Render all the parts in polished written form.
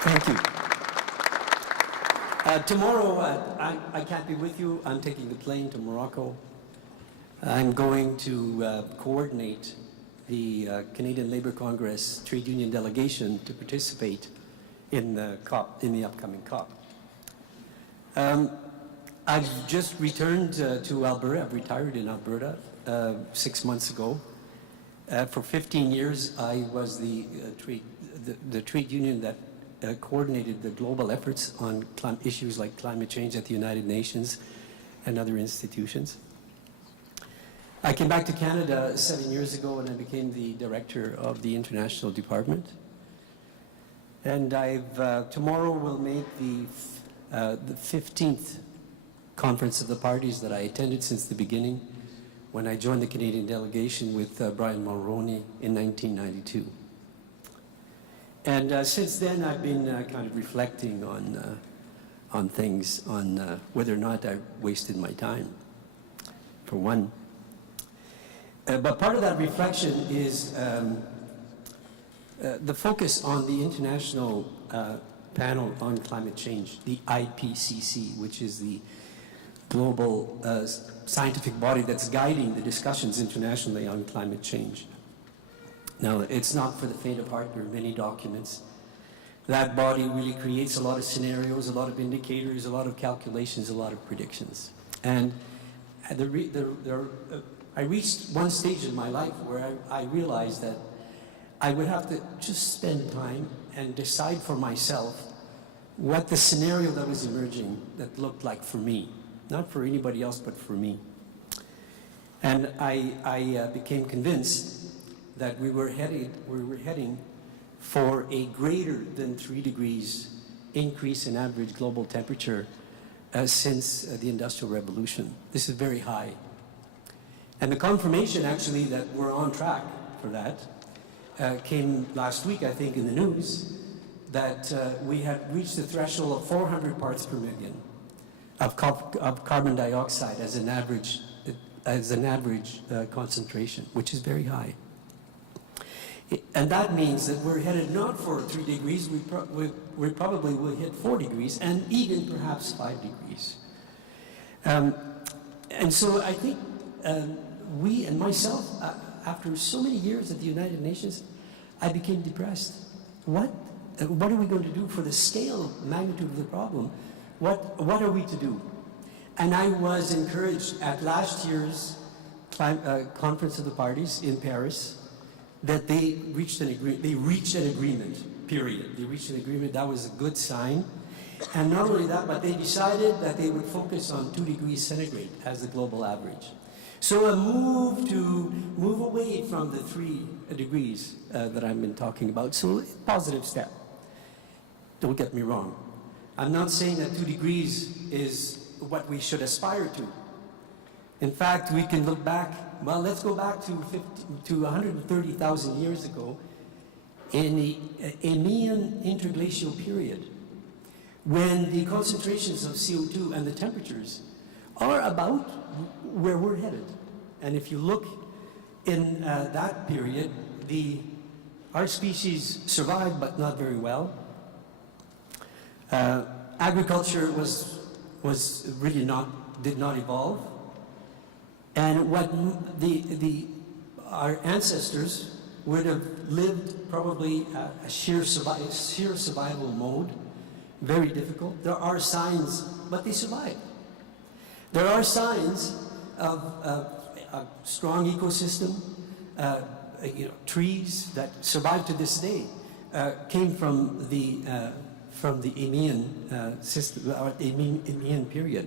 Thank you. Tomorrow, I can't be with you. I'm taking the plane to Morocco. I'm going to coordinate the Canadian Labour Congress trade union delegation to participate in the COP, in the upcoming COP. I've just returned to Alberta. I've retired in Alberta 6 months ago. For 15 years, I was the trade union that coordinated the global efforts on issues like climate change at the United Nations and other institutions. I came back to Canada 7 years ago and I became the director of the international department. And tomorrow will make the 15th conference of the parties that I attended since the beginning when I joined the Canadian delegation with Brian Mulroney in 1992. And since then, I've been kind of reflecting on things, on whether or not I wasted my time, for one. But part of that reflection is the focus on the International Panel on Climate Change, the IPCC, which is the global scientific body that's guiding the discussions internationally on climate change. Now, it's not for the faint of heart. There are many documents. That body really creates a lot of scenarios, a lot of indicators, a lot of calculations, a lot of predictions. And I reached one stage in my life where I realized that I would have to just spend time and decide for myself what the scenario that was emerging that looked like for me, not for anybody else, but for me. And I became convinced that we were heading for a greater than 3 degrees increase in average global temperature since the Industrial Revolution. This is very high. And the confirmation, actually, that we're on track for that came last week, I think, in the news, that we had reached the threshold of 400 parts per million of carbon dioxide as an average concentration, which is very high. And that means that we're headed not for 3 degrees, we probably will hit 4 degrees and even perhaps 5 degrees. And so I think we and myself, after so many years at the United Nations, I became depressed. What are we going to do for the scale, magnitude of the problem? What are we to do? And I was encouraged at last year's Conference of the Parties in Paris that they reached an agreement. They reached an agreement, period. They reached an agreement. That was a good sign. And not only that, but they decided that they would focus on 2 degrees centigrade as the global average. So a move away from the 3 degrees that I've been talking about. So positive step. Don't get me wrong. I'm not saying that 2 degrees is what we should aspire to. In fact, we can look back. Well, let's go back to 130,000 years ago in the Eemian interglacial period, when the concentrations of CO2 and the temperatures are about where we're headed. And if you look in that period, our species survived, but not very well. Agriculture was really did not evolve. And what our ancestors would have lived probably a sheer survival mode, very difficult. There are signs, but they survived. There are signs of a strong ecosystem. Trees that survive to this day came from the Eemian system, or Eemian period.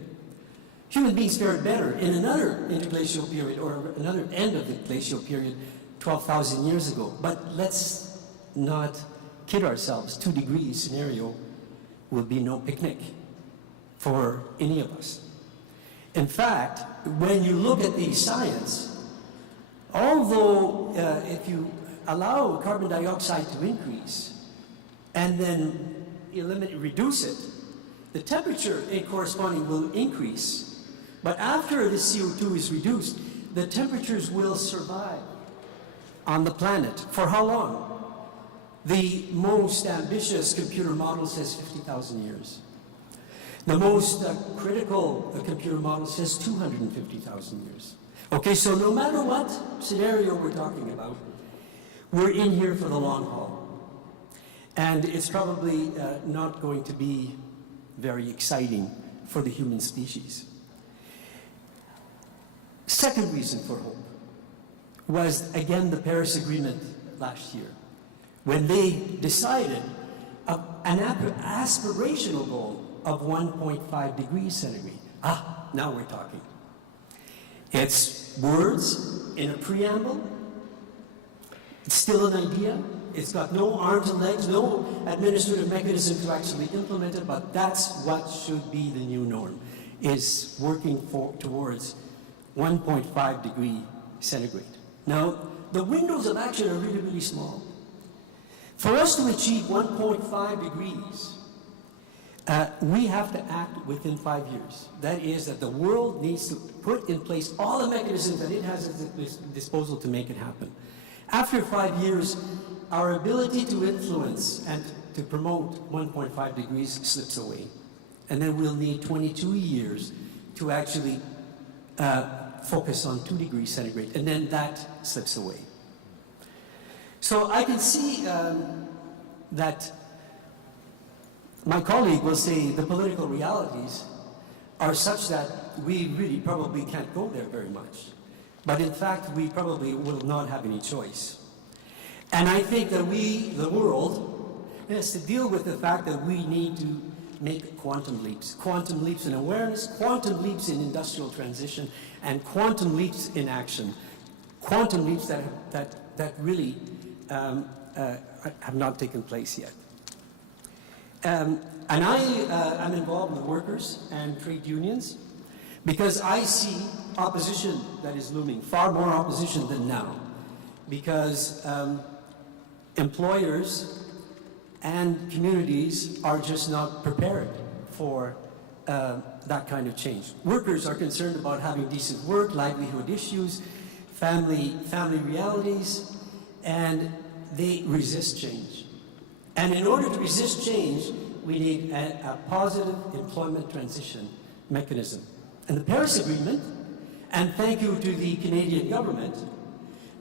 Human beings fared better in another interglacial period, or another end of the glacial period 12,000 years ago. But let's not kid ourselves. 2 degrees scenario will be no picnic for any of us. In fact, when you look at the science, although if you allow carbon dioxide to increase and then reduce it, the temperature corresponding will increase. But after the CO2 is reduced, the temperatures will survive on the planet. For how long? The most ambitious computer model says 50,000 years. The most critical computer model says 250,000 years. Okay, so no matter what scenario we're talking about, we're in here for the long haul. And it's probably not going to be very exciting for the human species. Second reason for hope was, again, the Paris Agreement last year, when they decided an aspirational goal of 1.5 degrees centigrade. Now we're talking. It's words in a preamble. It's still an idea. It's got no arms and legs, no administrative mechanism to actually implement it, but that's what should be the new norm, is working towards 1.5 degree centigrade. Now, the windows of action are really, really small. For us to achieve 1.5 degrees, we have to act within 5 years. That is, that the world needs to put in place all the mechanisms that it has at its disposal to make it happen. After 5 years, our ability to influence and to promote 1.5 degrees slips away. And then we'll need 22 years to actually focus on 2 degrees centigrade, and then that slips away. So I can see that my colleague will say the political realities are such that we really probably can't go there very much. But in fact, we probably will not have any choice. And I think that we, the world, has to deal with the fact that we need to make quantum leaps in awareness, quantum leaps in industrial transition, and quantum leaps in action, quantum leaps that really have not taken place yet. And I'm involved with workers and trade unions because I see opposition that is looming, far more opposition than now, because employers and communities are just not prepared for that kind of change. Workers are concerned about having decent work, livelihood issues, family realities, and they resist change. And in order to resist change, we need a positive employment transition mechanism. And the Paris Agreement, and thank you to the Canadian government,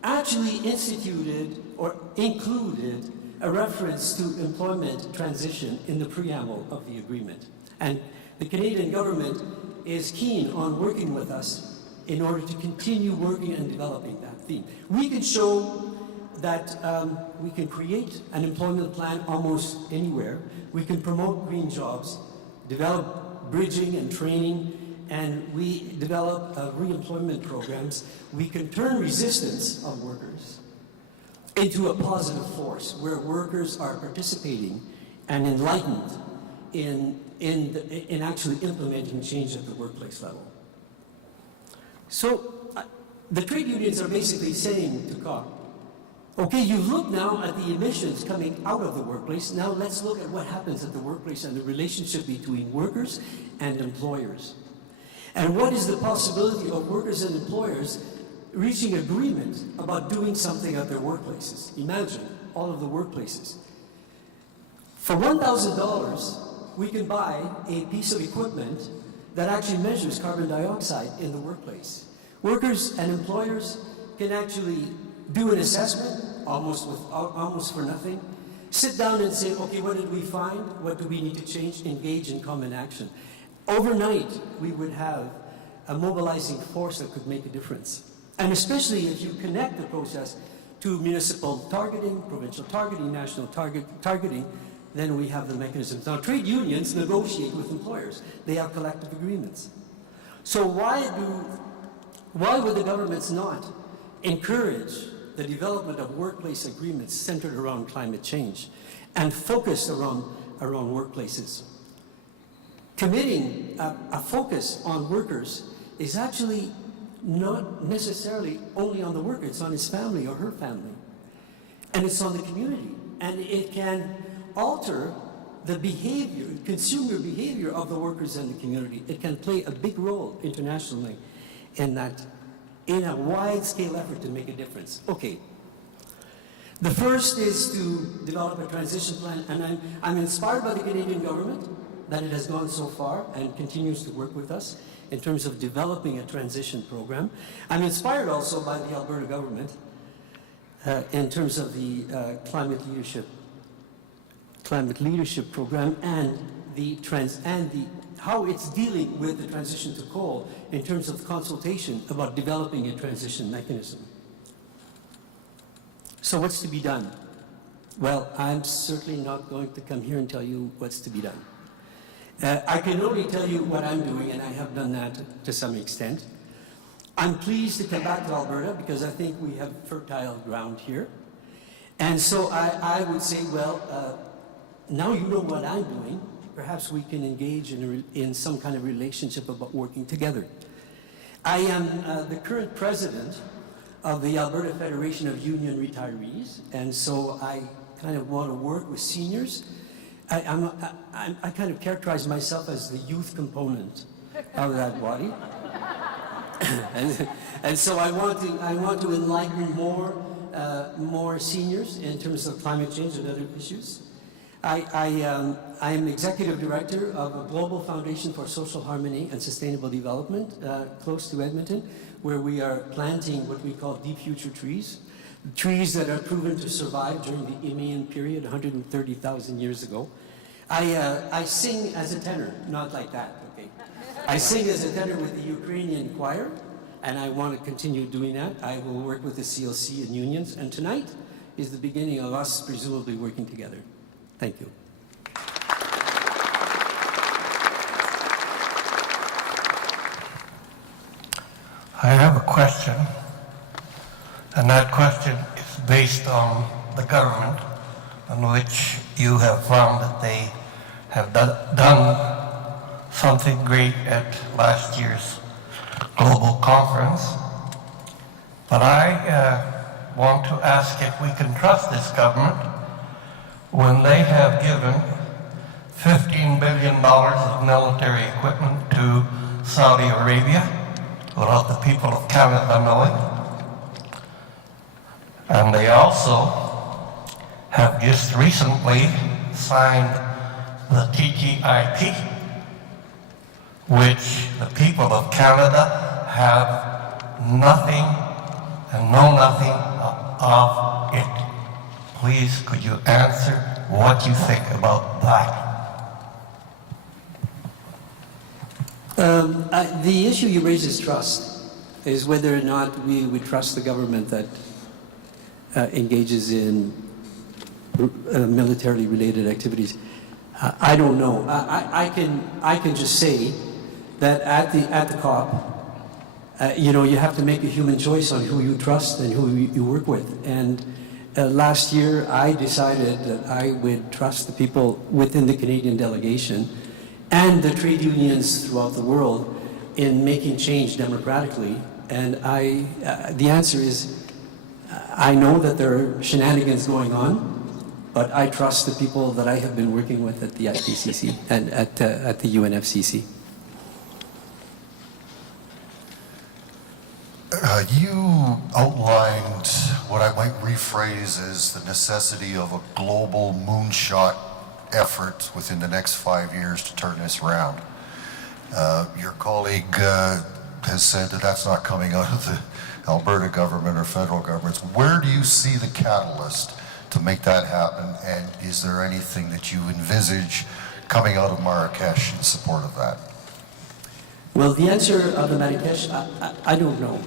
actually instituted or included a reference to employment transition in the preamble of the agreement. And the Canadian government is keen on working with us in order to continue working and developing that theme. We can show that we can create an employment plan almost anywhere. We can promote green jobs, develop bridging and training, and we develop re-employment programs. We can turn resistance of workers into a positive force where workers are participating and enlightened in actually implementing change at the workplace level. So the trade unions are basically saying to COP, okay, you look now at the emissions coming out of the workplace. Now let's look at what happens at the workplace and the relationship between workers and employers. And what is the possibility of workers and employers reaching agreement about doing something at their workplaces? Imagine all of the workplaces. For $1,000, we can buy a piece of equipment that actually measures carbon dioxide in the workplace. Workers and employers can actually do an assessment, almost for nothing, sit down and say, okay, what did we find? What do we need to change? Engage in common action. Overnight, we would have a mobilizing force that could make a difference. And especially if you connect the process to municipal targeting, provincial targeting, national targeting, then we have the mechanisms. Now, trade unions negotiate with employers. They have collective agreements. So why would the governments not encourage the development of workplace agreements centered around climate change and focused around workplaces? Committing a focus on workers is actually not necessarily only on the worker, it's on his family or her family. And it's on the community. And it can alter the behavior, consumer behavior of the workers and the community. It can play a big role internationally in that, in a wide-scale effort to make a difference. Okay. The first is to develop a transition plan, and I'm inspired by the Canadian government that it has gone so far and continues to work with us in terms of developing a transition program. I'm inspired also by the Alberta government in terms of the climate leadership program and how it's dealing with the transition to coal in terms of consultation about developing a transition mechanism. So what's to be done? Well, I'm certainly not going to come here and tell you what's to be done. I can only tell you what I'm doing, and I have done that to some extent. I'm pleased to come back to Alberta because I think we have fertile ground here. And so I would say, well, now you know what I'm doing, perhaps we can engage in some kind of relationship about working together. I am the current president of the Alberta Federation of Union Retirees, and so I kind of want to work with seniors. I kind of characterize myself as the youth component of that body. and so I want to enlighten more seniors in terms of climate change and other issues. I am executive director of a global foundation for social harmony and sustainable development close to Edmonton, where we are planting what we call deep future trees that are proven to survive during the Imean period 130,000 years ago. I sing as a tenor, not like that, okay? I sing as a tenor with the Ukrainian choir, and I want to continue doing that. I will work with the CLC and unions, and tonight is the beginning of us presumably working together. Thank you. I have a question, and that question is based on the government, on which you have found that they have done something great at last year's global conference. But I want to ask if we can trust this government when they have given $15 billion of military equipment to Saudi Arabia without the people of Canada knowing. And they also have just recently signed the TTIP, which the people of Canada have nothing and know nothing of it. Please, could you answer what you think about that? The issue you raise is trust, is whether or not we would trust the government that engages in militarily related activities. I don't know. I can just say that at the COP, you have to make a human choice on who you trust and who you work with. And last year, I decided that I would trust the people within the Canadian delegation and the trade unions throughout the world in making change democratically. And the answer is, I know that there are shenanigans going on, but I trust the people that I have been working with at the IPCC and at the UNFCCC. You outlined what I might rephrase as the necessity of a global moonshot effort within the next 5 years to turn this around. Your colleague has said that that's not coming out of the Alberta government or federal governments. Where do you see the catalyst to make that happen, and is there anything that you envisage coming out of Marrakesh in support of that? Well, the answer of the Marrakesh, I don't know.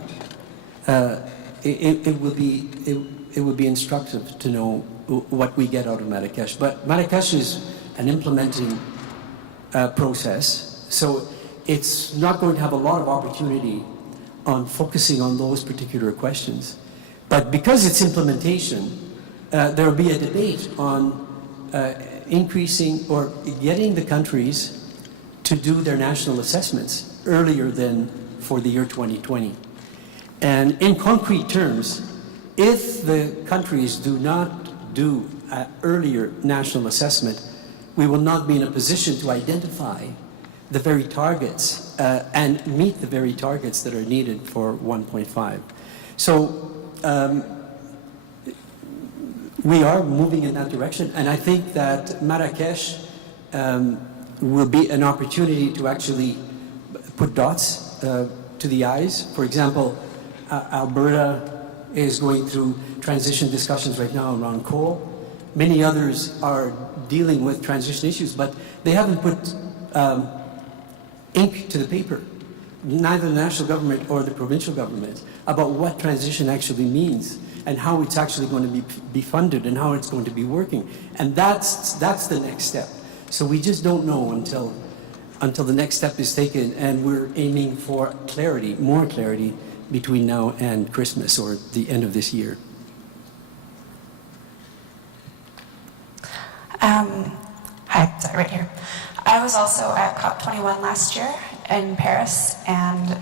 It would be instructive to know what we get out of Marrakesh. But Marrakesh is an implementing process, so it's not going to have a lot of opportunity on focusing on those particular questions. But because it's implementation, there will be a debate on increasing or getting the countries to do their national assessments earlier than for the year 2020. And in concrete terms, if the countries do not do an earlier national assessment, we will not be in a position to identify the very targets and meet the very targets that are needed for 1.5. So we are moving in that direction, and I think that Marrakesh will be an opportunity to actually put dots to the I's. For example, Alberta is going through transition discussions right now around coal. Many others are dealing with transition issues, but they haven't put ink to the paper, neither the national government or the provincial government, about what transition actually means and how it's actually going to be funded and how it's going to be working. And that's the next step. So we just don't know until the next step is taken, and we're aiming for clarity, more clarity, between now and Christmas or the end of this year. Hi, sorry, right here. I was also at COP21 last year in Paris, and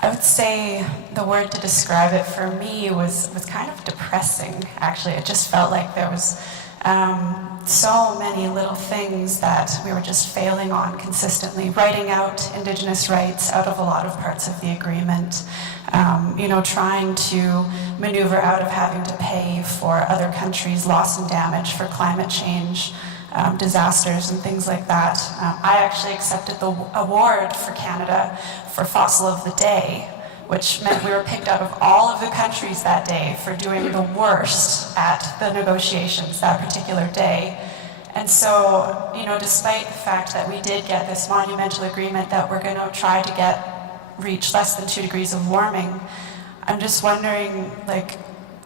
I would say the word to describe it for me was kind of depressing, actually. It just felt like there was so many little things that we were just failing on consistently, writing out Indigenous rights out of a lot of parts of the agreement, trying to maneuver out of having to pay for other countries' loss and damage for climate change, disasters and things like that. I actually accepted the award for Canada for Fossil of the Day, which meant we were picked out of all of the countries that day for doing the worst at the negotiations that particular day. And so, despite the fact that we did get this monumental agreement that we're going to reach less than 2 degrees of warming, I'm just wondering,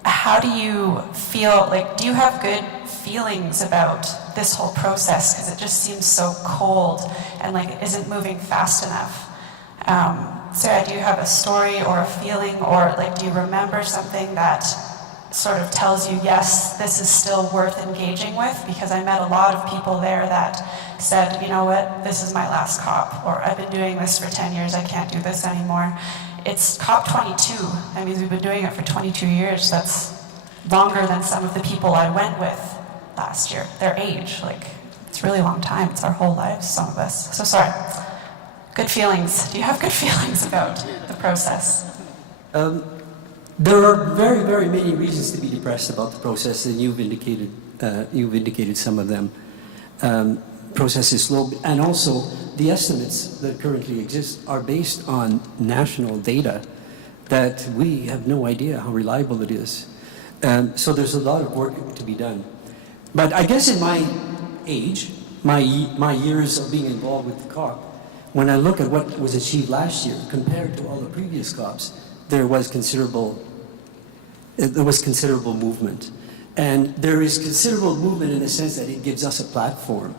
how do you feel, do you have good feelings about this whole process? Because it just seems so cold and it isn't moving fast enough. Sarah, do you have a story or a feeling, or do you remember something that sort of tells you, yes, this is still worth engaging with? Because I met a lot of people there that said, you know what, this is my last COP, or I've been doing this for 10 years, I can't do this anymore. It's COP22. That means we've been doing it for 22 years. That's longer than some of the people I went with last year, their age. It's a really long time. It's our whole lives, some of us. So sorry. Good feelings. Do you have good feelings about the process? There are very, very many reasons to be depressed about the process, and you've indicated some of them. Process is slow, and also the estimates that currently exist are based on national data that we have no idea how reliable it is. So there's a lot of work to be done. But I guess in my age, my years of being involved with the COP, when I look at what was achieved last year compared to all the previous COPs, there was considerable movement. And there is considerable movement in the sense that it gives us a platform.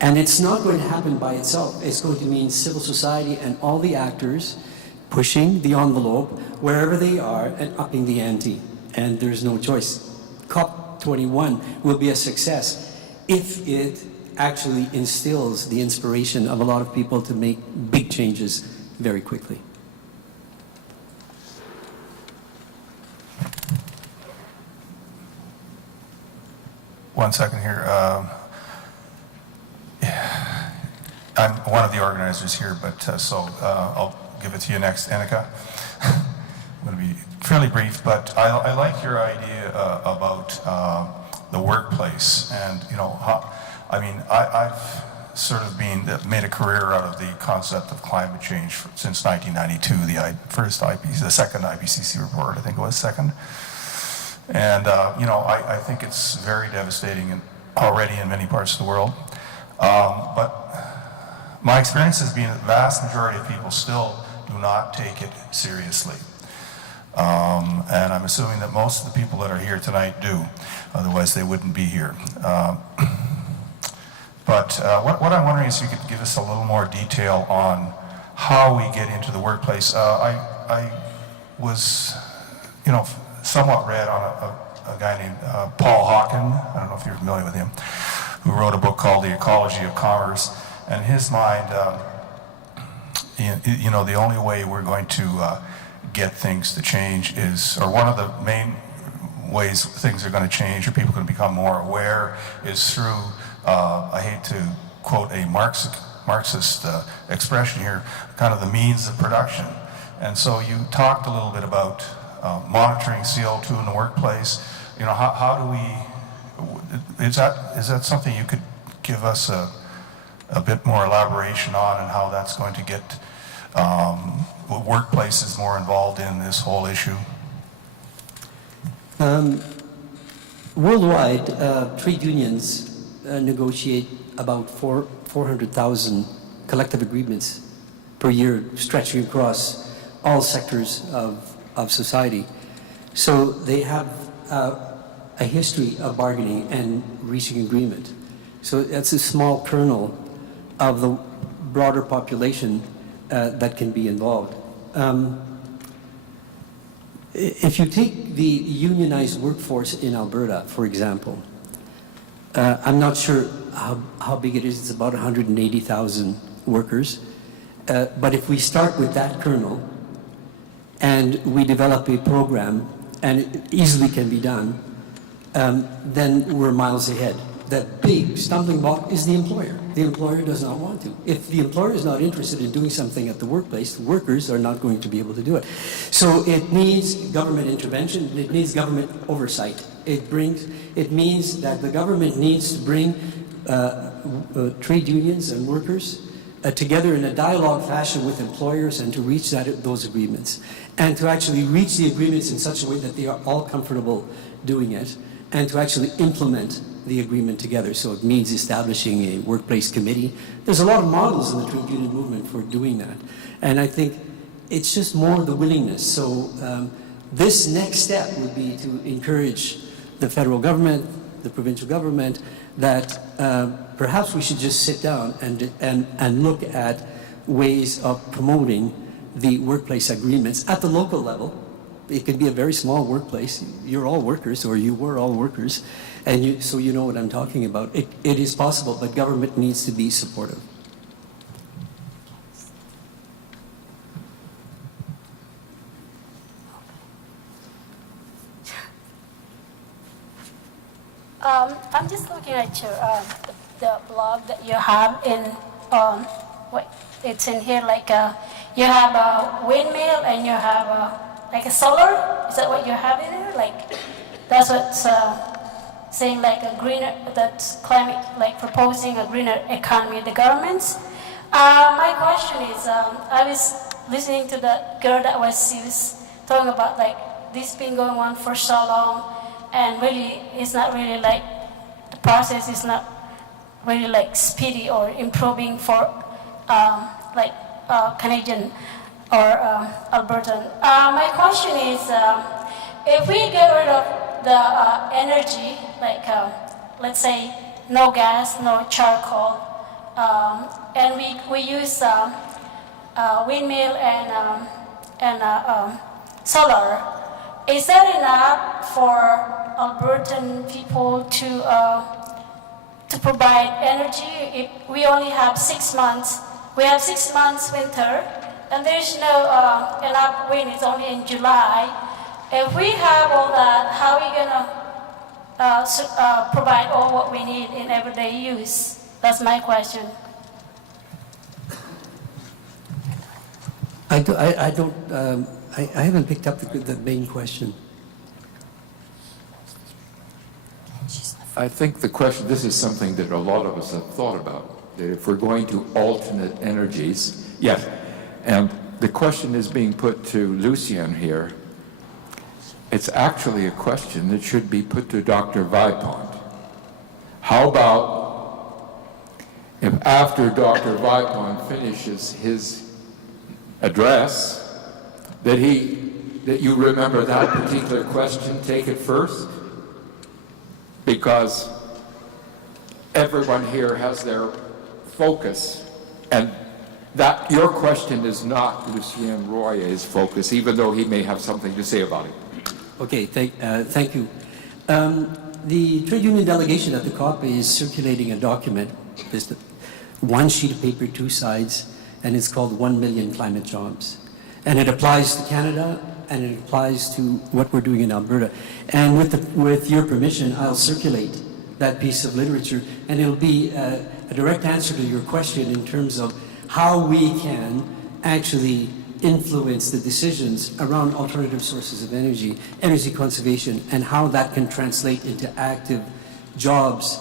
And it's not going to happen by itself. It's going to mean civil society and all the actors pushing the envelope wherever they are and upping the ante. And there's no choice. COP21 will be a success if it actually instills the inspiration of a lot of people to make big changes very quickly. One second here. I'm one of the organizers here, but so I'll give it to you next, Annika. I'm going to be fairly brief, but I like your idea about the workplace, and I've sort of made a career out of the concept of climate change since 1992. The second IPCC report, I think it was second. And, I think it's very devastating already in many parts of the world. But my experience has been that the vast majority of people still do not take it seriously. And I'm assuming that most of the people that are here tonight do, otherwise they wouldn't be here. But what I'm wondering is if you could give us a little more detail on how we get into the workplace. I was, somewhat read on a guy named Paul Hawken, I don't know if you're familiar with him, who wrote a book called The Ecology of Commerce. And in his mind, the only way we're going to get things to change is, or one of the main ways things are going to change, or people are going to become more aware, is through, I hate to quote a Marxist expression here, kind of the means of production. And so you talked a little bit about monitoring CO2 in the workplace, you know, how do we, is that something you could give us a bit more elaboration on, and how that's going to get workplaces more involved in this whole issue? Worldwide, trade unions negotiate about 400,000 collective agreements per year, stretching across all sectors of society. So they have a history of bargaining and reaching agreement. So that's a small kernel of the broader population that can be involved. If you take the unionized workforce in Alberta, for example, I'm not sure how big it is. It's about 180,000 workers. But if we start with that kernel and we develop a program, and it easily can be done, then we're miles ahead. That big stumbling block is the employer. The employer does not want to. If the employer is not interested in doing something at the workplace, the workers are not going to be able to do it. So it needs government intervention. It needs government oversight. It means that the government needs to bring trade unions and workers together in a dialogue fashion with employers, and to reach those agreements. And to actually reach the agreements in such a way that they are all comfortable doing it, and to actually implement the agreement together. So it means establishing a workplace committee. There's a lot of models in the trade union movement for doing that. And I think it's just more the willingness. So this next step would be to encourage the federal government, the provincial government, that perhaps we should just sit down and look at ways of promoting the workplace agreements at the local level. It could be a very small workplace. You're all workers, or you were all workers, and so you know what I'm talking about. It is possible, but government needs to be supportive. I'm just looking at your the blog that you have in it's in here, like you have a windmill and you have like a solar. Is that what you have in there? Like that's what's saying, like a greener, that's climate, like proposing a greener economy. The governments. My question is, I was listening to that girl that she was talking about, like this been going on for so long, and really it's not really like the process is not really like speedy or improving for Canadian or Albertan. My question is, if we get rid of the energy, like let's say no gas, no charcoal, and we use windmill and solar, is that enough for Albertan people to provide energy? If we only have 6 months, we have 6 months winter, and there's no enough wind. It's only in July. If we have all that, how are we gonna provide all what we need in everyday use? That's my question. I haven't picked up the main question. I think the question, this is something that a lot of us have thought about, that if we're going to alternate energies, yes, and the question is being put to Lucien here. It's actually a question that should be put to Dr. Vipont. How about if after Dr. Vipont finishes his address, that you remember that particular question, take it first? Because everyone here has their focus, and that your question is not Lucien Royer's focus, even though he may have something to say about it. Okay, thank you. The trade union delegation at the COP is circulating a document. There's one sheet of paper, 2 sides, and it's called 1 Million Climate Jobs. And it applies to Canada, and it applies to what we're doing in Alberta. And with your permission, I'll circulate that piece of literature, and it'll be a direct answer to your question in terms of how we can actually influence the decisions around alternative sources of energy, energy conservation, and how that can translate into active jobs,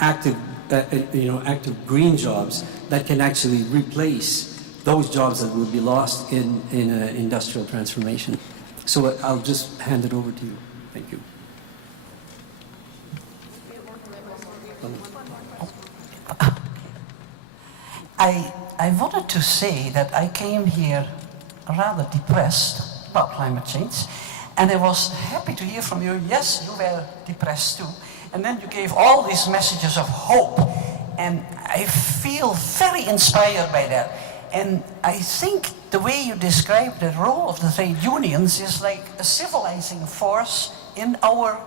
active green jobs that can actually replace those jobs that would be lost in industrial transformation. So I'll just hand it over to you. Thank you. I wanted to say that I came here rather depressed about climate change, and I was happy to hear from you, yes, you were depressed too, and then you gave all these messages of hope, and I feel very inspired by that. And I think the way you describe the role of the trade unions is like a civilizing force in our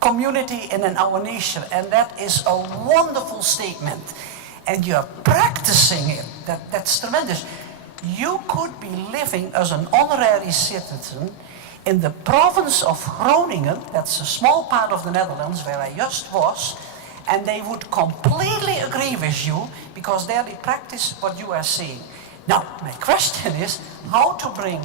community and in our nation, and that is a wonderful statement. And you're practicing it. That's tremendous. You could be living as an honorary citizen in the province of Groningen, that's a small part of the Netherlands where I just was, and they would completely agree with you because there they practice what you are saying. Now, my question is how to bring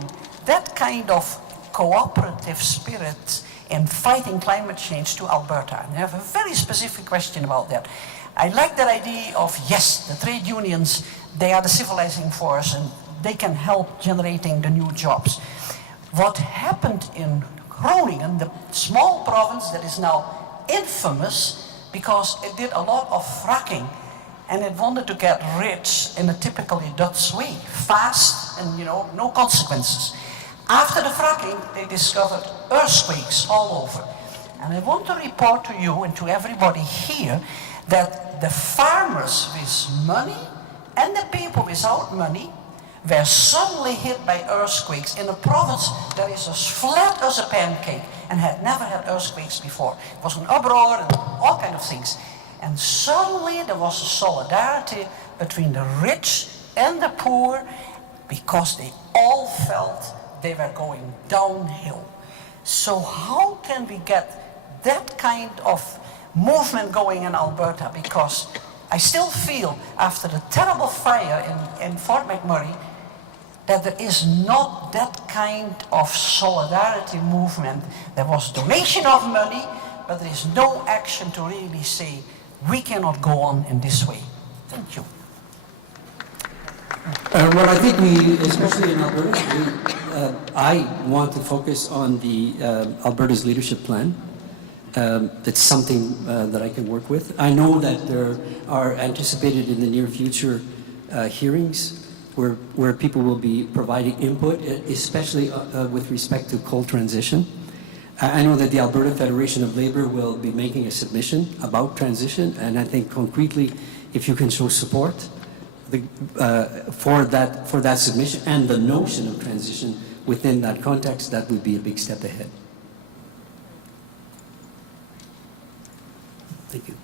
that kind of cooperative spirit in fighting climate change to Alberta. And I have a very specific question about that. I like that idea of, yes, the trade unions, they are the civilizing force and they can help generating the new jobs. What happened in Groningen, the small province that is now infamous because it did a lot of fracking and it wanted to get rich in a typically Dutch way, fast and, no consequences. After the fracking, they discovered earthquakes all over. And I want to report to you and to everybody here that the farmers with money and the people without money were suddenly hit by earthquakes in a province that is as flat as a pancake and had never had earthquakes before. It was an uproar and all kinds of things. And suddenly there was a solidarity between the rich and the poor because they all felt they were going downhill. So how can we get that kind of movement going in Alberta? Because I still feel after the terrible fire in Fort McMurray that there is not that kind of solidarity movement. There was donation of money, but there is no action to really say, we cannot go on in this way. Thank you. Well, I think we, especially in Alberta, I want to focus on the Alberta's leadership plan. That's something that I can work with. I know that there are anticipated in the near future hearings where people will be providing input, especially with respect to coal transition. I know that the Alberta Federation of Labour will be making a submission about transition, and I think concretely, if you can show support for that submission and the notion of transition within that context, that would be a big step ahead. Thank you.